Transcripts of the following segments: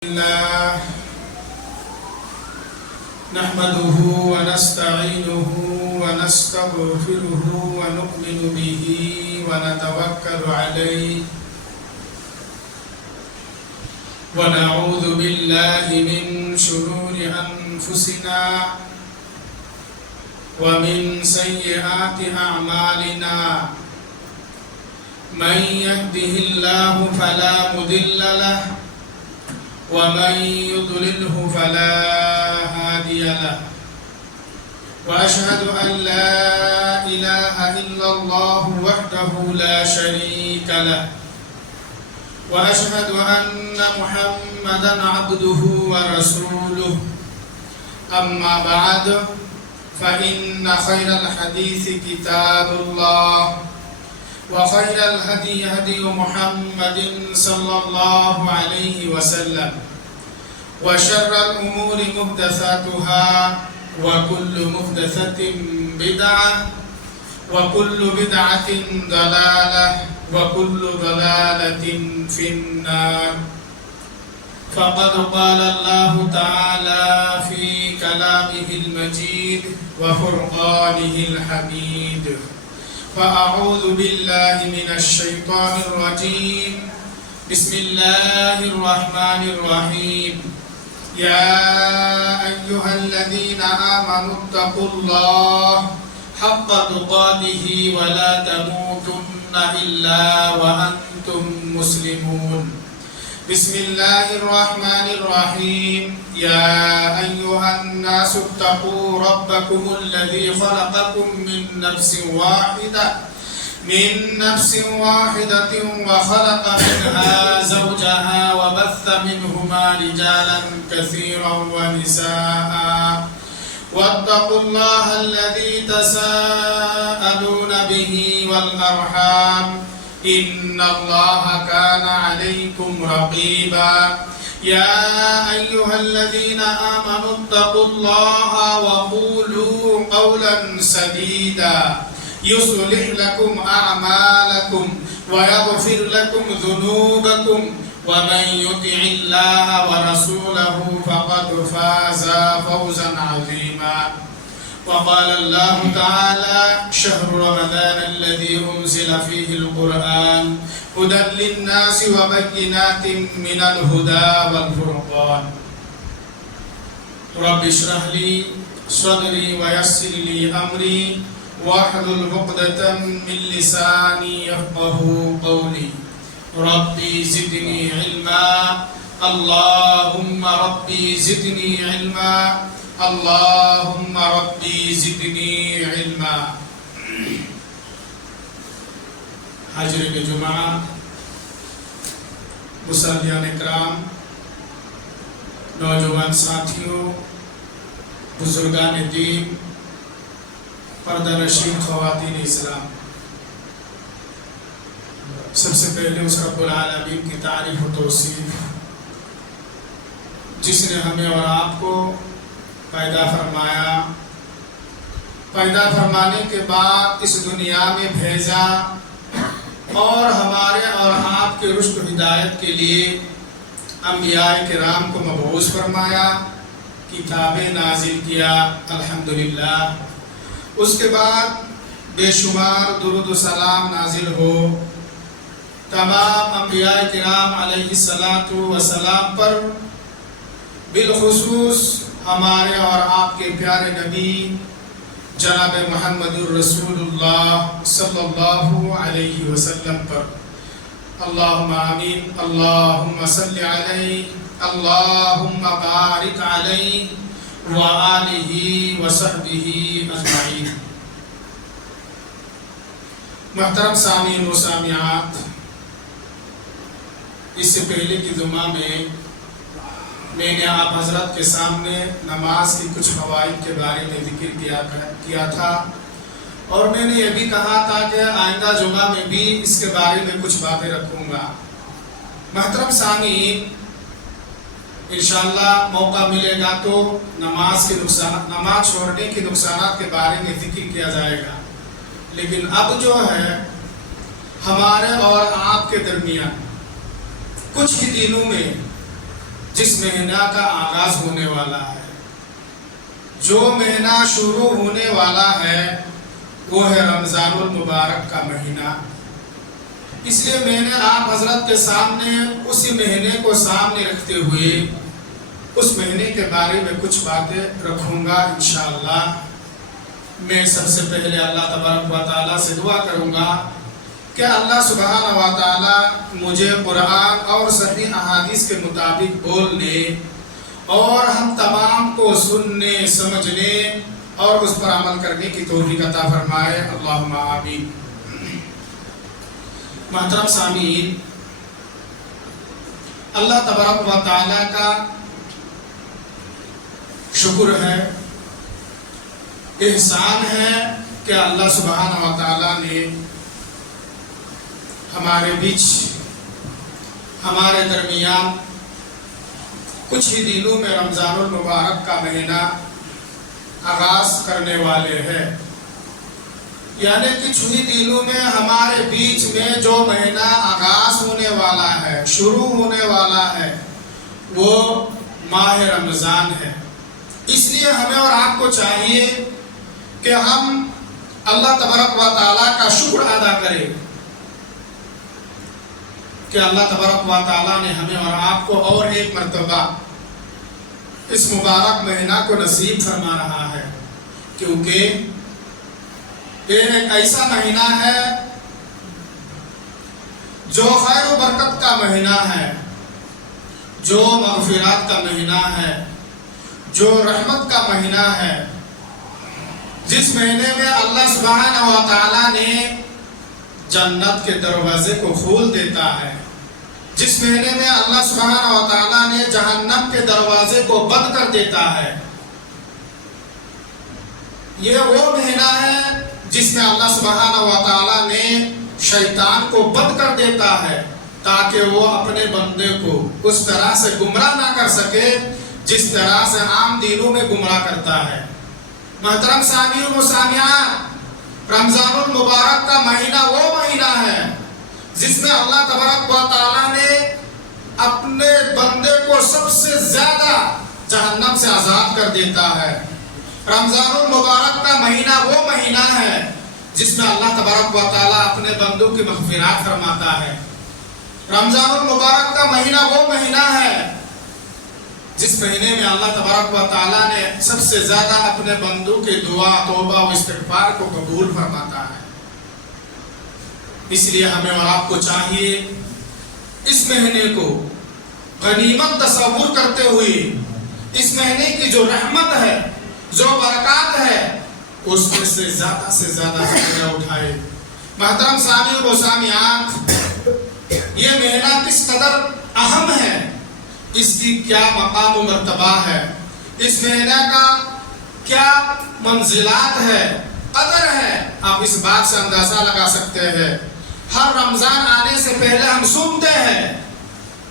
الله نحمده ونستعينه ونستغفره ونؤمن به ونتوكل عليه ونعوذ بالله من شرور أنفسنا ومن سيئات أعمالنا من يهده الله فلا مضل له ومن يضلله فلا هادي له وأشهد أن لا إله إلا الله وحده لا شريك له وأشهد أن محمدا عبده ورسوله أما بعد فإن خير الحديث كتاب الله وخير الهدي هدي محمد صلى الله عليه وسلم وشر الأمور محدثاتها وكل محدثة بدعة وكل بدعة ضلالة وكل ضلالة في النار فقد قال الله تعالى في كلامه المجيد وفرقانه الحميد فأعوذ بالله من الشيطان الرجيم بسم الله الرحمن الرحيم يا أيها الذين آمنوا اتقوا الله حق تقاته ولا تموتن إلا وأنتم مسلمون بسم الله الرحمن الرحيم يا أيها الناس اتقوا ربكم الذي خلقكم من نفس واحدة وخلق منها زوجها وبث منهما رجالا كثيرا ونساء واتقوا الله الذي تساءلون به والأرحام إن الله كان عليكم رقيبا يا أيها الذين آمنوا اتقوا الله وقولوا قولا سديدا يصلح لكم أعمالكم ويغفر لكم ذنوبكم ومن يطع الله ورسوله فقد فاز فوزا عظيما وقال الله تعالى شهر رمضان الذي أنزل فيه القرآن هدى للناس وبينات من الهدى والفرقان رب اشرح لي صدري ويسر لي أمري واحلل عقدة من لساني يفقه قولي ربي زدني علما اللهم ربي زدني علما اللهم ربي زدني علما حاضرین جمعہ مصلیان اکرام نوجوان ساتھیوں بزرگان دین پردہ نشین خواتین اسلام سب سے پہلے اس رب العالمین کی تعریف و توصیف جس نے ہمیں اور آپ کو پیدا فرمایا پیدا فرمانے کے بعد اس دنیا میں بھیجا اور ہمارے اور آپ کے رشد و ہدایت کے لیے انبیاء کرام کو مبعوث فرمایا کتابیں نازل کیا الحمدللہ اس کے بعد بے شمار درود و سلام نازل ہو تمام انبیاء کرام علیہ السلام پر بالخصوص ہمارے اور آپ کے پیارے نبی جناب محمد الرسول اللہ صلی اللہ علیہ وسلم پر اللہم آمین اللہم صلی علیہ اللہم بارک علیہ وآلہ وصحبہ اجمعین محترم سامعین و سامعات اس سے پہلے کی جمعہ میں نے آپ حضرت کے سامنے نماز کی کچھ فوائد کے بارے میں ذکر کیا تھا اور میں نے یہ بھی کہا تھا کہ آئندہ جمعہ میں بھی اس کے بارے میں کچھ باتیں رکھوں گا محترم سامعین انشاءاللہ موقع ملے گا تو نماز چھوڑنے کے نقصانات کے بارے میں ذکر کیا جائے گا لیکن اب جو ہے ہمارے اور آپ کے درمیان کچھ ہی دنوں میں جس مہینہ کا آغاز ہونے والا ہے، جو مہینہ شروع ہونے والا ہے وہ ہے رمضان المبارک کا مہینہ۔ اس لیے میں نے آپ حضرت کے سامنے اسی مہینے کو سامنے رکھتے ہوئے اس مہینے کے بارے میں کچھ باتیں رکھوں گا انشاءاللہ۔ میں سب سے پہلے اللہ تبارک و تعالیٰ سے دعا کروں گا کہ اللہ سبحانہ و تعالیٰ مجھے قرآن اور صحیح احادیث کے مطابق بولنے اور ہم تمام کو سننے، سمجھنے اور اس پر عمل کرنے کی توفیق عطا فرمائے، اللہم آمین۔ محترم سامعین، اللہ تبارک و تعالیٰ کا شکر ہے، احسان ہے کہ اللہ سبحانہ و تعالیٰ نے ہمارے بیچ، ہمارے درمیان کچھ ہی دنوں میں رمضان المبارک کا مہینہ آغاز کرنے والے ہیں، یعنی کچھ ہی دنوں میں ہمارے بیچ میں جو مہینہ آغاز ہونے والا ہے، شروع ہونے والا ہے، وہ ماہ رمضان ہے۔ اس لیے ہمیں اور آپ کو چاہیے کہ ہم اللہ تبارک و تعالیٰ کا شکر ادا کریں کہ اللہ تبارک و تعالیٰ نے ہمیں اور آپ کو اور ایک مرتبہ اس مبارک مہینہ کو نصیب فرما رہا ہے، کیونکہ یہ ایک ایسا مہینہ ہے جو خیر و برکت کا مہینہ ہے، جو مغفرات کا مہینہ ہے، جو رحمت کا مہینہ ہے، جس مہینے میں اللہ سبحانہ و تعالیٰ نے جنت کے دروازے کو کھول دیتا ہے، جس مہینے میں اللہ سبحانہ و تعالیٰ نے جہنم کے دروازے کو بند کر دیتا ہے۔ یہ وہ مہینہ ہے جس میں اللہ سبحانہ و تعالیٰ نے شیطان کو بند کر دیتا ہے تاکہ وہ اپنے بندے کو اس طرح سے گمراہ نہ کر سکے جس طرح سے عام دینوں میں گمراہ کرتا ہے۔ محترم سامعین و سامعات، رمضان المبارک کا مہینہ وہ مہینہ ہے جس میں اللہ تبارک و تعالیٰ نے اپنے بندے کو سب سے زیادہ جہنم سے آزاد کر دیتا ہے۔ رمضان المبارک کا مہینہ وہ مہینہ ہے جس میں اللہ تبارک و تعالیٰ اپنے بندوں کی مغفرات فرماتا ہے۔ رمضان المبارک کا مہینہ وہ مہینہ ہے جس مہینے میں اللہ تبارک و تعالیٰ نے سب سے زیادہ اپنے بندوں کے دعا، توبہ و استغفار کو قبول فرماتا ہے۔ اس لیے ہمیں اور آپ کو چاہیے اس مہینے کو غنیمت تصور کرتے ہوئے اس مہینے کی جو رحمت ہے، جو برکات ہے، اس میں سے زیادہ فائدہ اٹھائے۔ محترم سامعین و سامعات، یہ مہینہ کس قدر اہم ہے، اس کی کیا مقام و مرتبہ ہے، اس مہینہ کا کیا منزلات ہے، قدر ہے، آپ اس بات سے اندازہ لگا سکتے ہیں۔ ہر رمضان آنے سے پہلے ہم سنتے ہیں،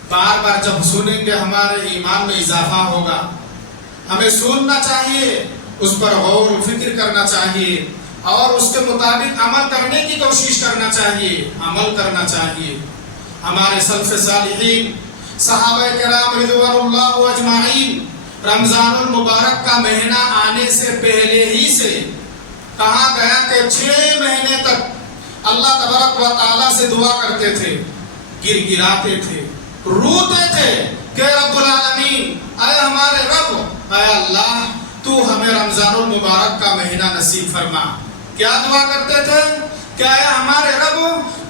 بار بار جب سنیں گے ہمارے ایمان میں اضافہ ہوگا۔ ہمیں سننا چاہیے، اس پر غور و فکر کرنا چاہیے اور اس کے مطابق عمل کرنے کی کوشش کرنا چاہیے، عمل کرنا چاہیے۔ ہمارے سلف صالحین، صحابہ کرام رضوان اللہ اجمعین، رمضان المبارک کا مہینہ آنے سے پہلے ہی سے کہا گیا کہ 6 مہینے تک اللہ تبارک و تعالیٰ سے دعا کرتے تھے، گر گراتے تھے، روتے تھے کہ رب العالمین، اے ہمارے رب، اے اللہ، تو ہمیں رمضان المبارک کا مہینہ نصیب فرما۔ کیا دعا کرتے تھے کہ اے ہمارے رب،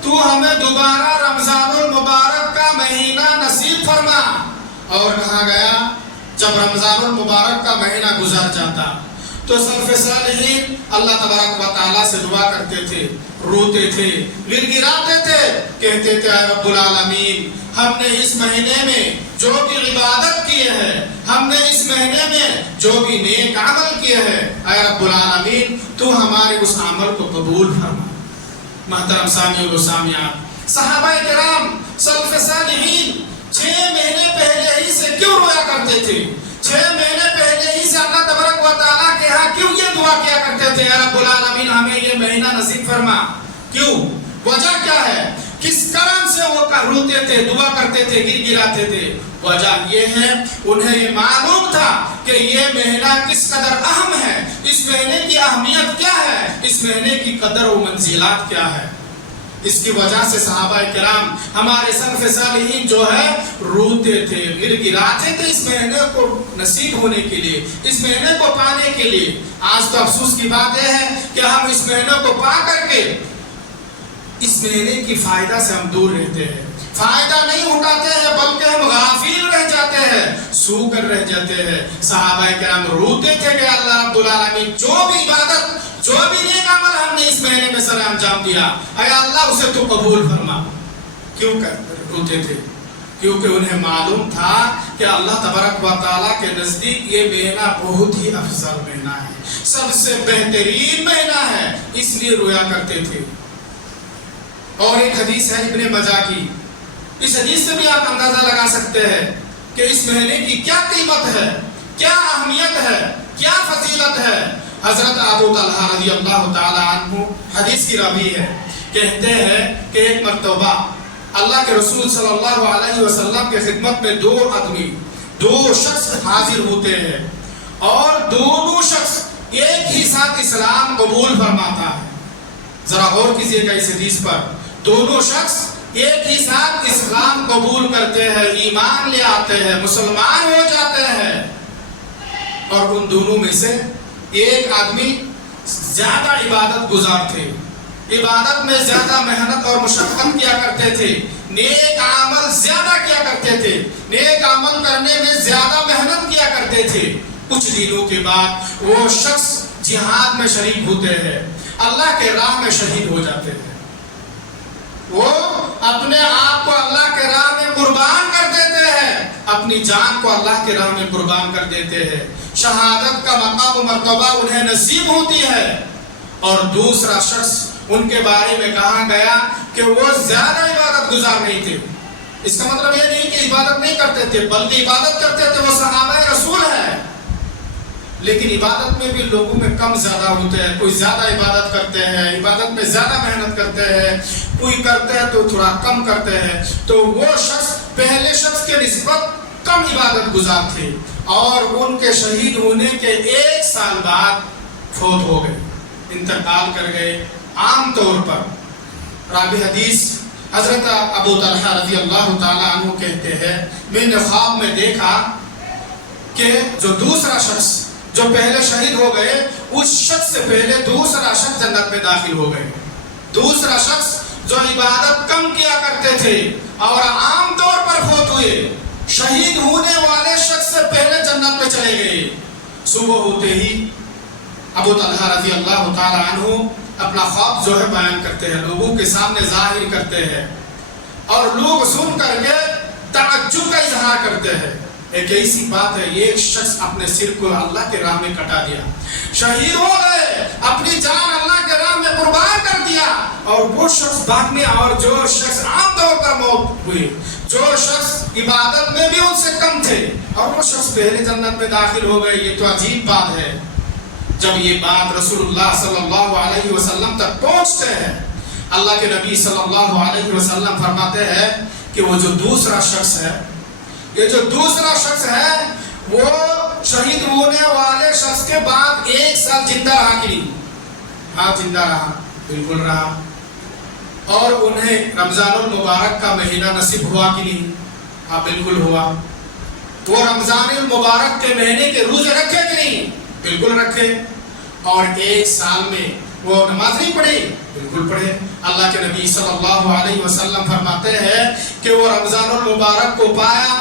تو ہمیں دوبارہ رمضان المبارک کا مہینہ نصیب فرما۔ اور کہا گیا جب رمضان المبارک کا مہینہ گزر جاتا تو سلف صالحین اللہ تبارک و تعالیٰ سے دعا کرتے تھے، روتے تھے، گر گراتے تھے، کہتے تھے اے رب العالمین، ہم نے اس مہینے میں جو بھی عبادت کیے ہیں، ہم نے اس مہینے میں جو بھی نیک عمل کیے ہیں، اے رب العالمین، تو ہمارے اس عمل کو قبول فرما۔ محترم سامعین و سامعات، صحابہ کرام، سلف صالحین 6 مہینے پہلے ہی سے کیوں رویا کرتے تھے؟ 6 مہینے پہلے ہی سے اللہ تبارک و تعالیٰ کے ہاں کیوں یہ دعا کیا کرتے تھے، اے رب العالمین ہمیں یہ مہینہ نصیب فرما؟ کیوں؟ وجہ کیا ہے؟ کس کرم سے وہ روتے تھے، دعا کرتے تھے، گر گراتے تھے؟ وجہ یہ ہے انہیں یہ معلوم تھا کہ یہ مہینہ کس قدر اہم ہے، اس مہینے کی اہمیت کیا ہے، اس مہینے کی قدر و منزلات کیا ہے۔ اس کی وجہ سے صحابہ کرام ہمارے سلف صالحین جو ہے روتے تھے، گر گراتے تھے اس مہینے کو نصیب ہونے کے لیے، اس مہینے کو پانے کے لیے۔ آج تو افسوس کی بات یہ ہے کہ ہم اس مہینے کو پا کر کے اس مہینے کی فائدہ سے ہم دور رہتے ہیں، فائدہ نہیں اٹھاتے ہیں، بلکہ ہم غافل رہ جاتے ہیں، سو کر رہ جاتے ہیں۔ صحابہ کرام روتے تھے کہ اللہ رب العالمین جو بھی عبادت، جو بھی نیک عمل ہم نے اس مہینے میں سر انجام دیا، اے اللہ اسے تو قبول فرما۔ کیوں روتے تھے؟ کیونکہ انہیں معلوم تھا کہ اللہ تبارک و تعالیٰ کے نزدیک یہ مہینہ بہت ہی افضل مہینہ ہے، سب سے بہترین مہینہ ہے، اس لیے رویا کرتے تھے۔ اور ایک حدیث ہے ابن ماجہ کی، اس حدیث سے بھی آپ اندازہ لگا سکتے ہیں کہ اس مہینے کی کیا قیمت ہے، کیا اہمیت ہے، کیا فضیلت ہے۔ حضرت ابو طلحہ رضی اللہ تعالی عنہ حدیث کی راوی ہے، کہتے ہیں کہ ایک مرتبہ اللہ کے رسول صلی اللہ علیہ وسلم کے خدمت میں دو شخص حاضر ہوتے ہیں، اور دونوں شخص ایک ہی ساتھ اسلام قبول فرماتا ہے۔ ذرا غور کیجئے گا اس حدیث پر، دونوں شخص ایک ہی ساتھ اسلام قبول کرتے ہیں، ایمان لے آتے ہیں، مسلمان ہو جاتے ہیں، اور ان دونوں میں سے ایک آدمی زیادہ عبادت گزار تھے، عبادت میں زیادہ محنت اور مشقت کیا کرتے تھے، نیک عمل زیادہ کیا کرتے تھے، نیک عمل کرنے میں زیادہ محنت کیا کرتے تھے۔ کچھ دنوں کے بعد وہ شخص جہاد میں شریک ہوتے ہیں، اللہ کے راہ میں شہید ہو جاتے ہیں۔ وہ اپنے آپ کو اللہ کے راہ میں قربان کر دیتے ہیں، اپنی جان کو اللہ کے راہ میں قربان کر دیتے ہیں، شہادت کا مقام و مرتبہ انہیں نصیب ہوتی ہے۔ اور دوسرا شخص ان کے بارے میں کہا گیا کہ وہ زیادہ عبادت گزار نہیں تھے۔ اس کا مطلب یہ نہیں کہ عبادت نہیں کرتے تھے، بلکہ عبادت کرتے تھے، وہ صحابہ رسول ہے، لیکن عبادت میں بھی لوگوں میں کم زیادہ ہوتے ہیں، کوئی زیادہ عبادت کرتے ہیں، عبادت میں زیادہ محنت کرتے ہیں، کوئی کرتے ہیں تو تھوڑا کم کرتے ہیں۔ تو وہ شخص پہلے شخص کے نسبت کم عبادت گزار تھے، اور ان کے شہید ہونے کے 1 سال بعد فوت ہو گئے، انتقال کر گئے۔ عام طور پر راوی حدیث حضرت ابو طلحہ رضی اللہ تعالی عنہ کہتے ہیں، میں نے خواب میں دیکھا کہ جو دوسرا شخص جو پہلے شہید ہو گئے، اس شخص سے پہلے دوسرا شخص جنت میں داخل ہو گئے۔ دوسرا شخص جو عبادت کم کیا کرتے تھے اور عام طور پر فوت ہوئے، شہید ہونے والے شخص سے پہلے جنت میں چلے گئے۔ صبح ہوتے ہی ابو طلحہ رضی اللہ تعالی عنہ اپنا خواب جو ہے بیان کرتے ہیں، لوگوں کے سامنے ظاہر کرتے ہیں، اور لوگ سن کر کے تعجب کا اظہار کرتے ہیں۔ ایک ایسی بات ہے، ایک شخص اپنے سر کو اللہ کے راہ میں کٹا دیا، شہید ہو گئے، اپنی جان اللہ کے راہ میں قربان کر دیا، اور وہ شخص بعد میں، اور جو شخص عام طور پر موت ہوئی، جو شخص عبادت میں بھی ان سے کم تھے، اور وہ شخص پہلے جنت میں داخل ہو گئے۔ یہ تو عجیب بات ہے۔ جب یہ بات رسول اللہ صلی اللہ علیہ وسلم تک پہنچتے ہیں، اللہ کے نبی صلی اللہ علیہ وسلم فرماتے ہیں کہ وہ جو دوسرا شخص ہے، یہ جو دوسرا شخص ہے، وہ شہید ہونے والے شخص کے بعد 1 سال زندہ رہا کہ نہیں؟ ہاں زندہ رہا، بالکل رہا۔ اور انہیں رمضان المبارک کا مہینہ نصیب ہوا کہ نہیں؟ ہاں بالکل ہوا۔ وہ رمضان المبارک کے مہینے کے روزے رکھے کہ نہیں؟ بالکل رکھے۔ اور 1 سال میں وہ نماز نہیں پڑھی؟ بالکل پڑھے۔ اللہ کے نبی صلی اللہ علیہ وسلم فرماتے ہیں کہ وہ رمضان المبارک کو پایا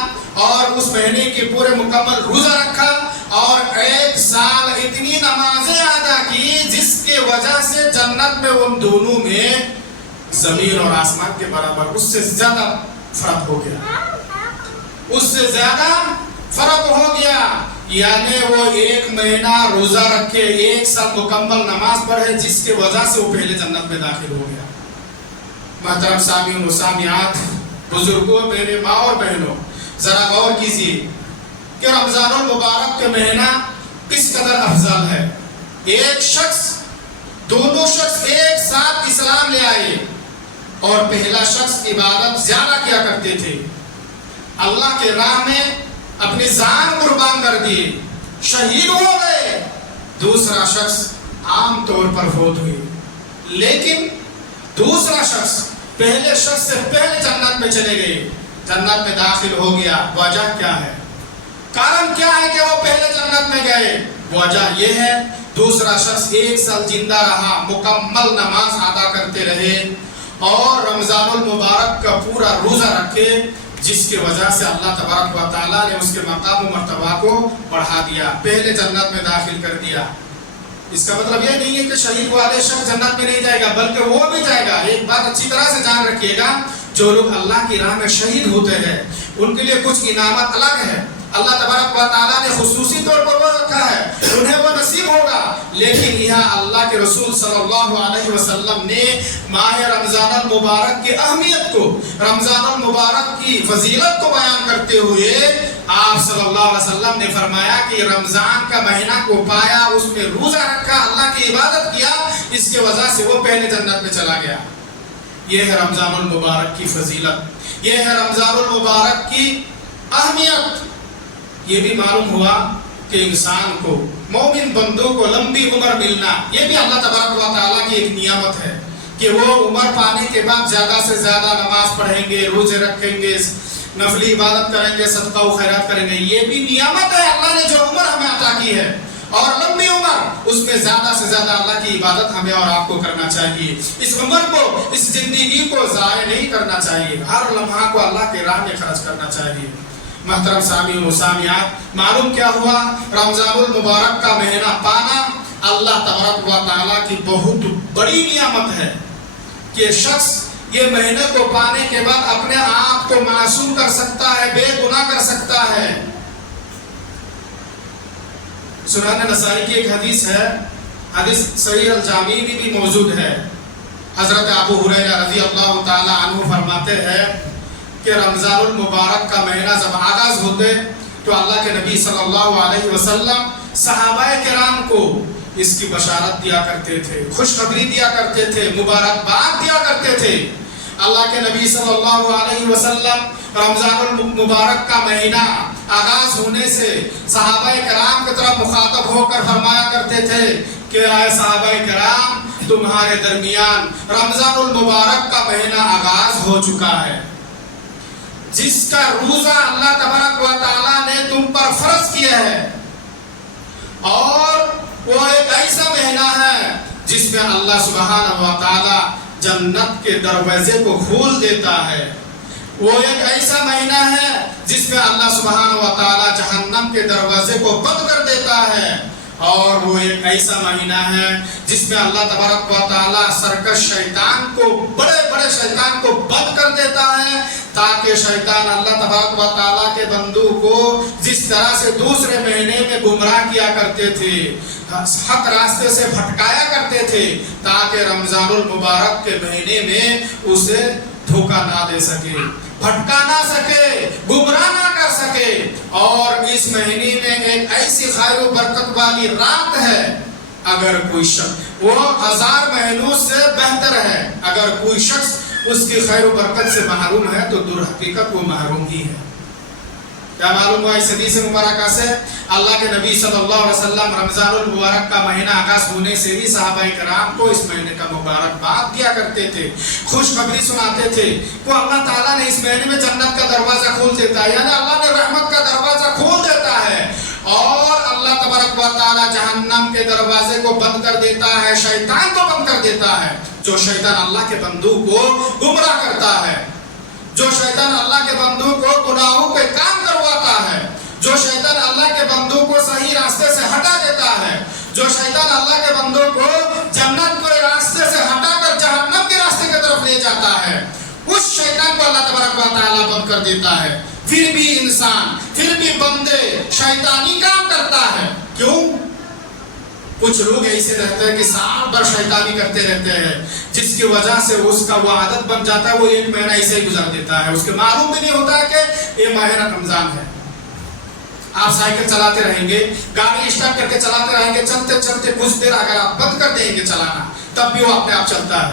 اور اس مہینے کے پورے مکمل روزہ رکھا، اور 1 سال اتنی نمازیں ادا کی جس کی وجہ سے جنت میں ان دونوں میں زمین اور آسمان کے برابر، اس سے زیادہ فرق ہو گیا، اس سے زیادہ فرق ہو گیا۔ یعنی وہ 1 مہینہ روزہ رکھے، 1 سال مکمل نماز پڑھے، جس کی وجہ سے وہ پہلے جنت میں داخل ہو گیا۔ محترم سامعین و سامعات، بزرگوں، میرے ماں اور بہنوں، ذرا غور کیجیے کہ رمضان المبارک کے مہینہ کس قدر افضل ہے۔ ایک شخص، دونوں شخص ایک ساتھ اسلام لے آئے، اور پہلا شخص عبادت زیادہ کیا کرتے تھے، اللہ کے راہ میں اپنی جان قربان کر دی، شہید ہو گئے۔ دوسرا شخص عام طور پر فوت ہوئے، لیکن دوسرا شخص پہلے شخص سے پہلے جنت میں چلے گئے، جنت میں داخل ہو گیا۔ وجہ کیا ہے؟ کارن کیا ہے کہ وہ پہلے جنت میں گئے؟ وجہ یہ ہے دوسرا شخص 1 سال زندہ رہا، مکمل نماز ادا کرتے رہے اور رمضان المبارک کا پورا روزہ رکھے، جس کی وجہ سے اللہ تبارک و تعالیٰ نے اس کے مقام و مرتبہ کو بڑھا دیا، پہلے جنت میں داخل کر دیا۔ اس کا مطلب یہ نہیں ہے کہ شہید والے شخص جنت میں نہیں جائے گا، بلکہ وہ بھی جائے گا۔ ایک بات اچھی طرح سے جان رکھیے گا، جو لوگ اللہ کی راہ میں شہید ہوتے ہیں ان کے لیے کچھ انعامات الگ ہے، اللہ تبارک و تعالیٰ نے خصوصی طور پر وہ رکھا ہے، انہیں وہ نصیب ہوگا۔ لیکن یہاں اللہ کے رسول صلی اللہ علیہ وسلم نے ماہ رمضان المبارک کی اہمیت کو، رمضان المبارک کی فضیلت کو بیان کرتے ہوئے آپ صلی اللہ علیہ وسلم نے فرمایا کہ رمضان کا مہینہ کو پایا، اس میں روزہ رکھا، اللہ کی عبادت کیا، اس کی وجہ سے وہ پہلے جنت میں چلا گیا۔ یہ ہے رمضان المبارک کی فضیلت، یہ ہے رمضان المبارک کی اہمیت۔ یہ بھی معلوم ہوا کہ انسان کو، مومن بندوں کو لمبی عمر ملنا، یہ بھی اللہ تبارک و تعالیٰ کی ایک نعمت ہے کہ وہ عمر پانے کے بعد زیادہ سے زیادہ نماز پڑھیں گے، روزے رکھیں گے، نفلی عبادت کریں گے، صدقہ و خیرات کریں گے۔ یہ بھی نعمت ہے اللہ نے جو عمر ہمیں عطا کی ہے، اور لمبی عمر، اس میں زیادہ سے زیادہ اللہ کی عبادت ہمیں اور آپ کو کرنا چاہیے۔ اس عمر کو، اس زندگی کو ضائع نہیں کرنا چاہیے، ہر لمحہ کو اللہ کے راہ میں خرچ کرنا چاہیے۔ محترم سامعین و سامعات، معلوم کیا ہوا؟ رمضان المبارک کا مہینہ پانا اللہ تبارک و تعالیٰ کی بہت بڑی نعمت ہے کہ شخص یہ مہینے کو پانے کے بعد اپنے آپ کو معصوم کر سکتا ہے، بے گناہ کر سکتا ہے۔ سنن نسائی کی ایک حدیث ہے، حدیث صحیح الجامع میں بھی موجود ہے۔ حضرت ابو ہریرہ رضی اللہ تعالی عنہ فرماتے ہیں کہ رمضان المبارک کا مہینہ جب آغاز ہوتے تو اللہ کے نبی صلی اللہ علیہ وسلم صحابہ کرام کو اس کی بشارت دیا کرتے تھے، خوشخبری دیا کرتے تھے، مبارکباد دیا کرتے تھے۔ اللہ کے نبی صلی اللہ علیہ وسلم رمضان المبارک کا مہینہ آغاز ہونے سے صحابہ کرام کی طرف مخاطب ہو کر فرمایا کرتے تھے کہ اے صحابہ کرام، تمہارے درمیان رمضان المبارک کا مہینہ آغاز ہو چکا ہے، جس کا روزہ اللہ تبارک و تعالیٰ نے تم پر فرض کیا ہے، اور وہ ایک ایسا مہینہ ہے جس میں اللہ سبحانہ و تعالیٰ جنت کے دروازے کو کھول دیتا ہے، وہ ایک ایسا مہینہ ہے جس میں اللہ سبحانہ و تعالیٰ جہنم کے دروازے کو بند کر دیتا ہے، اور وہ ایک ایسا مہینہ ہے جس میں اللہ تبارک و تعالیٰ سرکش شیطان کو، بڑے بڑے شیطان کو بند کر دیتا ہے، تاکہ شیطان اللہ تبارک و تعالیٰ کے بندوں کو جس طرح سے دوسرے مہینے میں گمراہ کیا کرتے تھے، حق راستے سے بھٹکایا کرتے تھے، تاکہ رمضان المبارک کے مہینے میں اسے دھوکہ نہ دے سکے، بھٹکا نہ سکے، گمراہ نہ کر سکے۔ اور اس مہینے میں ایک ایسی خیر و برکت والی رات ہے، اگر کوئی شخص، وہ 1000 مہینوں سے بہتر ہے، اگر کوئی شخص اس کی خیر و برکت سے محروم ہے تو در حقیقت وہ محروم ہی ہے۔ کیا معلوم ہوا اس حدیث مبارکہ سے؟ اللہ کے نبی صلی اللہ علیہ وسلم رمضان المبارک کا مہینہ آغاز ہونے سے ہی صحابہ کرام کو اس مہینے کا مبارکباد دیا کرتے تھے، خوشخبری سناتے تھے کہ اللہ تعالیٰ نے اس مہینے میں جنت کا دروازہ کھول دیتا ہے، یعنی اللہ نے رحمت کا دروازہ کھول دیتا ہے، اور اللہ تبارک و تعالیٰ جہنم کے دروازے کو بند کر دیتا ہے، شیطان کو بند کر دیتا ہے۔ جو شیطان اللہ کے بندوں کو گمراہ کرتا ہے، جو شیطان اللہ کے بندوں کو گناہوں پہ کام کرواتا ہے، جو شیطان اللہ کے بندوں کو صحیح راستے سے ہٹا دیتا ہے، جو شیطان اللہ کے بندوں کو جنت کے راستے سے ہٹا کر جہنم کے راستے کی طرف لے جاتا ہے، اس شیطان کو اللہ تبارک و تعالیٰ بند کر دیتا ہے۔ پھر بھی انسان، پھر بھی بندے شیطانی کام کرتا ہے۔ کیوں؟ کچھ لوگ ایسے رہتے ہیں کہ سال بھر شیطانی کرتے رہتے ہیں، جس کی وجہ سے اس کا وہ عادت بن جاتا ہے، وہ ایک مہینہ ایسے ہی گزر دیتا ہے، اس کے معلوم بھی نہیں ہوتا ہے کہ یہ ماہ رمضان ہے۔ آپ سائیکل چلاتے رہیں گے، گاڑی اسٹارٹ کر کے چلاتے رہیں گے، چلتے چلتے کچھ دیر اگر آپ بند کر دیں گے چلانا، تب بھی وہ اپنے آپ چلتا ہے۔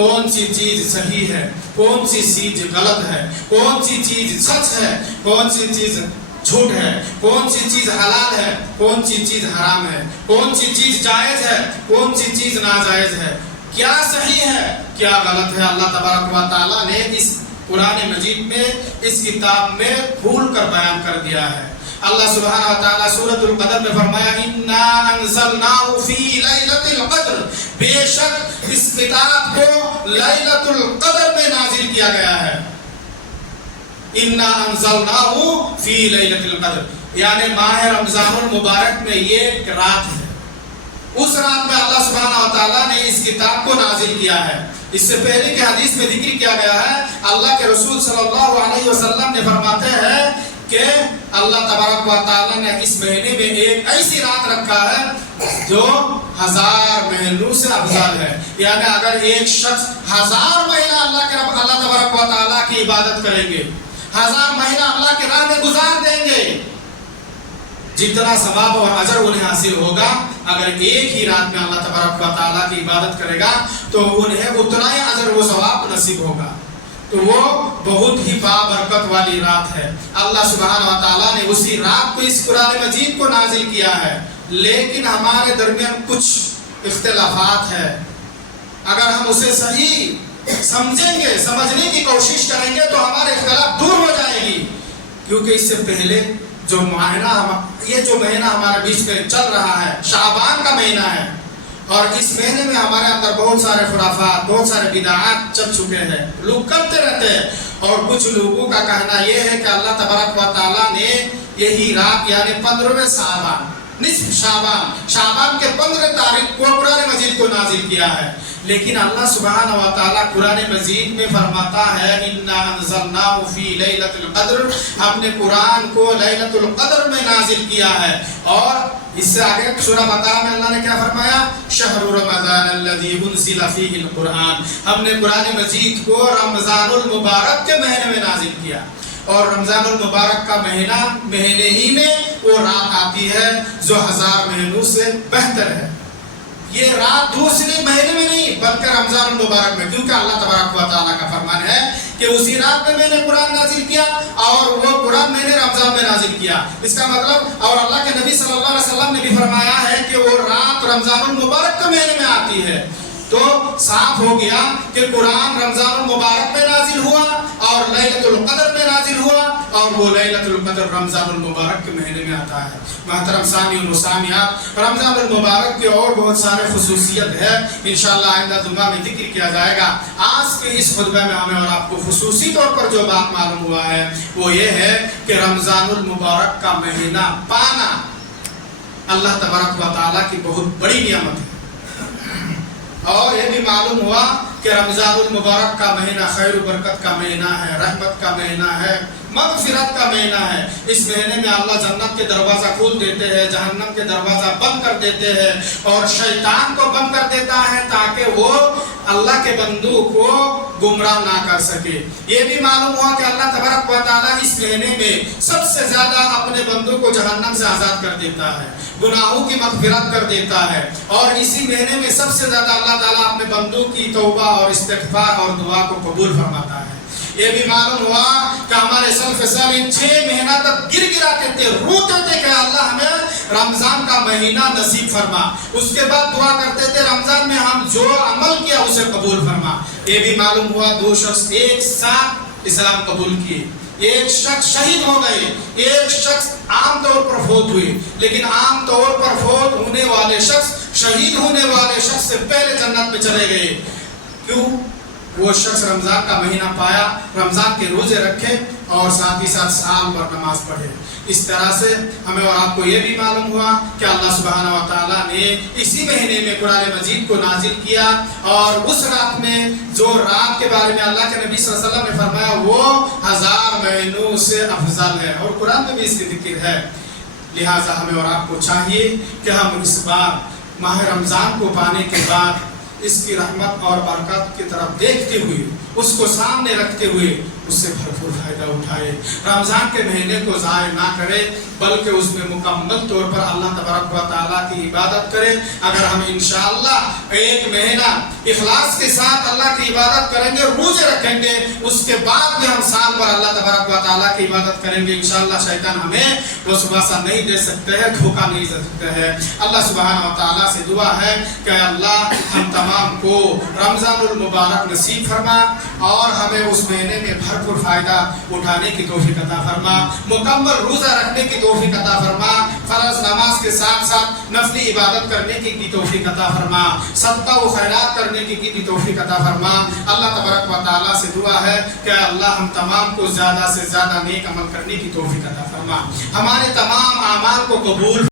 کون سی چیز صحیح ہے، کون سی چیز غلط ہے، کون سی چیز سچ ہے، کون سی چیز جھوٹ ہے، کون سی چیز حلال ہے، کون سی چیز حرام ہے، کون سی چیز جائز ہے، کون سی چیز ناجائز ہے، کیا صحیح ہے کیا غلط ہے۔ اللہ تبارک و تعالیٰ نے اس قرآن مجید میں، اس کتاب میں کھول کر بیان کر دیا ہے۔ اللہ سبحانہ و تعالیٰ سورۃ القدر میں فرمایا اِنَّا أَنزَلْنَاهُ فِي لَيْلَةِ الْقَدْرِ، بے شک اس کتاب کو لیلۃ القدر میں نازل کیا گیا ہے۔ اِنَّا أَنزَلْنَاهُ فِي لَيْلَةِ الْقَدْرِ، یعنی ماہ رمضان المبارک میں یہ ایک رات ہے، اس رات میں اللہ سبحانہ و تعالیٰ نے اس کتاب کو نازل کیا ہے۔ اس سے پہلے کہ حدیث میں ذکر کیا گیا ہے، اللہ کے رسول صلی اللہ علیہ وسلم نے فرماتے ہیں کہ اللہ تبارک و تعالیٰ نے اس مہینے میں ایک ایسی رات رکھا ہے جو 1000 مہینوں سے افضل ہے، یعنی اگر ایک شخص 1000 مہینہ اللہ تبارک و تعالیٰ کی عبادت کریں گے، 1000 مہینہ اللہ کی راہ میں گزار دیں گے، جتنا ثواب اور اجر انہیں حاصل ہوگا اگر ایک ہی رات میں اللہ تبارک و تعالیٰ کی عبادت کرے گا تو انہیں اتنا ہی اجر و ثواب نصیب ہوگا۔ تو وہ بہت ہی بابرکت والی رات ہے۔ اللہ سبحانہ و تعالیٰ نے اسی رات کو اس قرآن مجید کو نازل کیا ہے، لیکن ہمارے درمیان کچھ اختلافات ہے۔ اگر ہم اسے صحیح سمجھیں گے، سمجھنے کی کوشش کریں گے تو ہمارے اختلاف دور ہو جائے گی، کیونکہ اس سے پہلے جو مہینہ ہمارے بیچ میں چل رہا ہے شعبان کا مہینہ ہے، اور اس مہینے میں ہمارے اندر بہت سارے خرافات، بہت سارے بدعات چل چکے ہیں، لوگ کرتے رہتے ہیں، اور کچھ لوگوں کا کہنا یہ ہے کہ اللہ تبارک و تعالیٰ نے یہی رات یعنی 15ویں شعبان، نصف شعبان کے 15 تاریخ کو قرآن مجید کو نازل کیا ہے۔ لیکن اللہ سبحانہ و تعالیٰ قرآن مجید میں فرماتا ہے اِنَّا أَنزَلْنَاهُ فِي لَيْلَةِ الْقَدْرِ، ہم نے قرآن کو لیلۃ القدر میں نازل کیا ہے۔ اور اس سے آگے سورہ بقرہ میں اللہ نے کیا فرمایا؟ شہر رمضان الذی انزل فیہ القرآن، ہم نے قرآن مجید کو رمضان المبارک کے مہینے میں نازل کیا، اور رمضان المبارک کا مہینے ہی میں وہ رات آتی ہے جو 1000 مہینوں سے بہتر ہے۔ یہ رات دوسرے مہینے میں نہیں بلکہ رمضان المبارک میں، کیونکہ اللہ تبارک و تعالیٰ کا فرمان ہے کہ اسی رات میں نے قرآن نازل کیا، اور وہ قرآن میں نے رمضان میں نازل کیا۔ اس کا مطلب، اور اللہ کے نبی صلی اللہ علیہ وسلم نے بھی فرمایا ہے کہ وہ رات رمضان المبارک کے مہینے میں آتی ہے، تو صاف ہو گیا کہ قرآن رمضان المبارک میں نازل ہوا اور لیلۃ القدر میں نازل ہوا، اور وہ لیلۃ القدر رمضان المبارک کے مہینے میں آتا ہے۔ محترم سامعین و سامعات، رمضان المبارک کی اور بہت سارے خصوصیت ہے، انشاءاللہ آئندہ جمعہ میں ذکر کیا جائے گا۔ آج کے اس خطبہ میں ہمیں اور آپ کو خصوصی طور پر جو بات معلوم ہوا ہے وہ یہ ہے کہ رمضان المبارک کا مہینہ پانا اللہ تبارک و تعالیٰ کی بہت بڑی نعمت ہے، اور یہ بھی معلوم ہوا کہ رمضان المبارک کا مہینہ خیر و برکت کا مہینہ ہے، رحمت کا مہینہ ہے، مغفرت کا مہینہ ہے۔ اس مہینے میں اللہ جنت کے دروازہ کھول دیتے ہیں، جہنم کے دروازہ بند کر دیتے ہیں، اور شیطان کو بند کر دیتا ہے تاکہ وہ اللہ کے بندوں کو گمراہ نہ کر سکے۔ یہ بھی معلوم ہوا کہ اللہ تبارک و تعالیٰ اس مہینے میں سب سے زیادہ اپنے بندوں کو جہنم سے آزاد کر دیتا ہے، گناہوں کی مغفرت کر دیتا ہے، اور اسی مہینے میں سب سے زیادہ اللہ تعالیٰ اپنے بندوں کی توبہ اور استغفار اور دعا کو قبول فرماتا ہے۔ یہ بھی معلوم ہوا کہ ہمارے سلف صالح 6 مہینہ تک گر گراتے تھے، روتے تھے کہ اللہ ہمیں رمضان کا مہینہ نصیب فرما، اس کے بعد دعا کرتے تھے رمضان میں ہم جو عمل کیا اسے قبول فرما۔ یہ بھی معلوم ہوا 2 شخص ایک ساتھ اسلام قبول کیے، ایک شخص شہید ہو گئے، ایک شخص عام طور پر فوت ہوئے، لیکن عام طور پر فوت ہونے والے شخص شہید ہونے والے شخص سے پہلے جنت میں چلے گئے۔ کیوں؟ وہ شخص رمضان کا مہینہ پایا، رمضان کے روزے رکھے، اور ساتھ ہی ساتھ سال بھر نماز پڑھے۔ اس طرح سے ہمیں اور آپ کو یہ بھی معلوم ہوا کہ اللہ سبحانہ و تعالیٰ نے اسی مہینے میں قرآن مجید کو نازل کیا، اور اس رات میں جو رات کے بارے میں اللہ کے نبی صلی اللہ علیہ وسلم نے فرمایا وہ 1000 مہینوں سے افضل ہے، اور قرآن میں بھی اس کی ذکر ہے۔ لہٰذا ہمیں اور آپ کو چاہیے کہ ہم اس بار ماہ رمضان کو پانے کے بعد اس کی رحمت اور برکت کی طرف دیکھتے ہوئے، اس کو سامنے رکھتے ہوئے اس سے بھرپور فائدہ اٹھائے، رمضان کے مہینے کو ضائع نہ کرے بلکہ اس میں مکمل طور پر اللہ تبارک و تعالیٰ کی عبادت کرے۔ اگر ہم انشاءاللہ ایک مہینہ اخلاص کے ساتھ اللہ کی عبادت کریں گے، روزے رکھیں گے، اس کے بعد میں ہم سال بھر اللہ تبارک و تعالیٰ کی عبادت کریں گے، انشاءاللہ شیطان ہمیں وسوسہ نہیں دے سکتے ہیں، دھوکہ نہیں دے سکتے ہیں۔ اللہ سبحانہ و تعالیٰ سے دعا ہے کہ اللہ ہم تمام کو رمضان المبارک نصیب فرما اور ہمیں اس مہینے میں بھرپور فائدہ اٹھانے کی توفیق عطا فرما، مکمل روزہ رکھنے کی توفیق عطا فرما، فرض نماز کے ساتھ ساتھ نفلی عبادت کرنے کی توفیق عطا فرما، صدقہ و خیرات کرنے کی توفیق عطا فرما۔ اللہ تبارک و تعالیٰ سے دعا ہے کہ اللہ ہم تمام کو زیادہ سے زیادہ نیک عمل کرنے کی توفیق عطا فرما، ہمارے تمام اعمال کو قبول